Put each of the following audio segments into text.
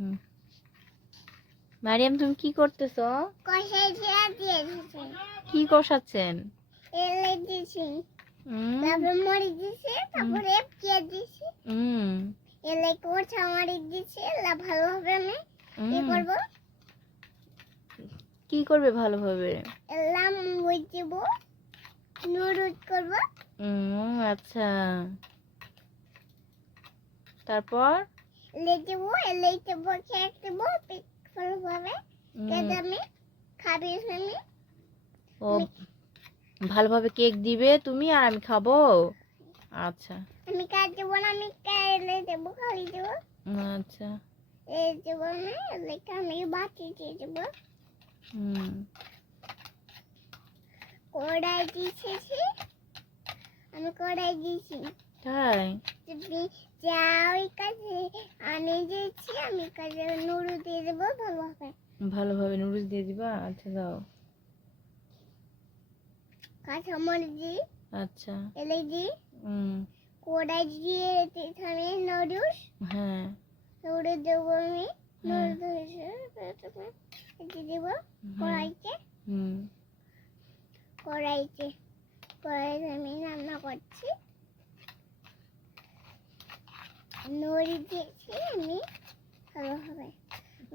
হুম। মারিয়াম, তুমি কি করতেছো? কি কষাচ্ছেন? তারপরে মরিচ দিছি, তারপরে পেঁয়াজ দিছি, এলাই কোচা মরিচ দিছি। ভালোভাবে আমি কি করব? কি করবে ভালোভাবে? এলাম বুঝব, নুডলস করব। আচ্ছা, তারপর লেজব, লেজব, কেক দেব, ভালোভাবে কেটে আমি খাবি আমি। ও, ভালোভাবে কেক দিবে তুমি আর আমি খাবো? আচ্ছা আমি কাজ দেবো না, আমি কেলে দেবো, খালি দেবো। আচ্ছা। এই দেবো আমি, লেখা আমি বাটি দিয়ে দেবো। কড়াই দিয়েছি, আমি কড়াই দিয়েছি। তাই? তুমি যা ওই কাজে আমি দিয়েছি, আমি কাজে নুডলস দিয়ে দেবো ভালোভাবে। ভালোভাবে নুডলস দিয়ে দিবা? আচ্ছা দাও। কাঁচামরিচ দিই, আচ্ছা। এলাই দিই, কড়াই দিয়ে আমি নুডলস, হ্যাঁ, নুডলস দেবো আমি। নুডলস দিয়ে দেবো কড়াইতে। কড়াইতে আমি রান্না করছি। নুডলস দিয়েছি আমি ভালোভাবে।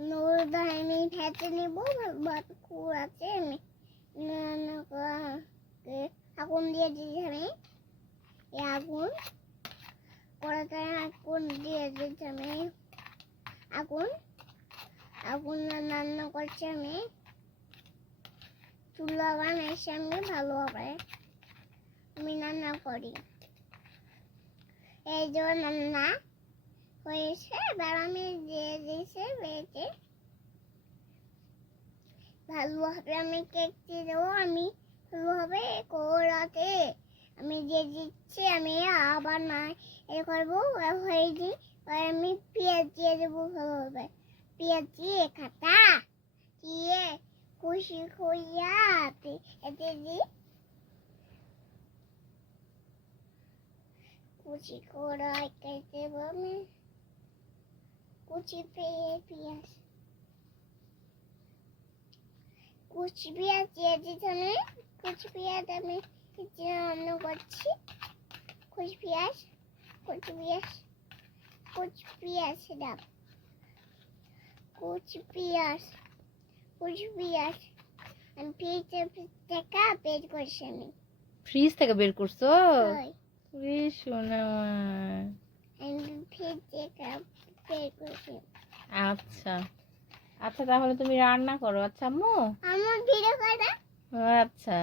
নুডলস আমি ভেজে নেবো ভালো কুড়াতে। আমি আগুন দিয়ে দিয়েছি আমি। এই আগুন কড়াতে আগুন দিয়ে দিয়েছি আমি। আগুন রান্না করছি আমি। চুলা বানাইছি আমি ভালোভাবে, আমি রান্না করি। এই যে রান্না হয়েছে, এবার আমি দিয়ে দিয়েছি বেটে। ভালোভাবে আমি কেকটি দেবো, আমি ভালোভাবে কড়াতে আমি দিয়ে দিচ্ছি। আমি আবার না এ করবো হয়ে দিই। আমি পেঁয়াজ দিয়ে দেবো ভালোভাবে। পেঁয়াজ দিয়ে কাটা দিয়ে খুশি খুইয়া এতে দিই। কুচি কড়াই কেটে দেবো আমি। কুচি পেঁয়াজ, কুচি পেঁয়াজ দিয়ে দিতে আমি। কুচি পেঁয়াজ আমি রান্না করছি। কুচি পেঁয়াজ দাও। কুচি পেঁয়াজ আমি ফ্রিজ থেকে বের করছি আমি। ফ্রিজ থেকে বের করছো? হয়। সোনা আমি ফ্রিজ থেকে বের করছি। আচ্ছা আচ্ছা, তাহলে তুমি রান্না করো। আচ্ছা আম্মু, আমার ভিডিও করা। আচ্ছা।